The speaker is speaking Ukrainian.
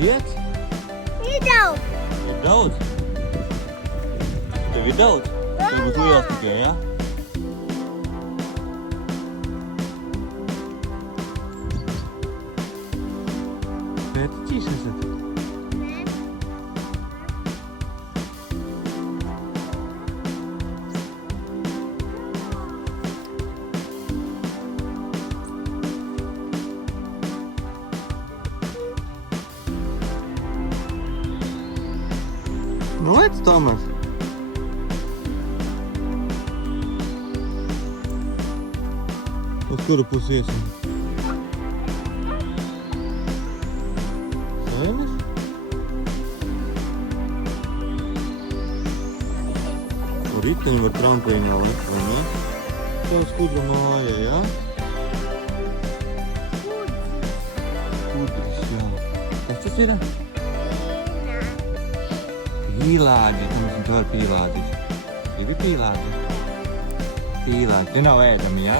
Ziet? Відео. Dood. Doe je dood? Dat bedoel je dat een keer, ja? Petjes is het. Nooit, Thomas. Let's go to position. Thomas? Ритм в экран принял, понял? Сейчас куда малая, я? Куда сейчас? Что это? Piilaadjes, dat is een soort piilaadjes. Heb je piilaadjes? Piilaadjes. Dit nou eten, ja?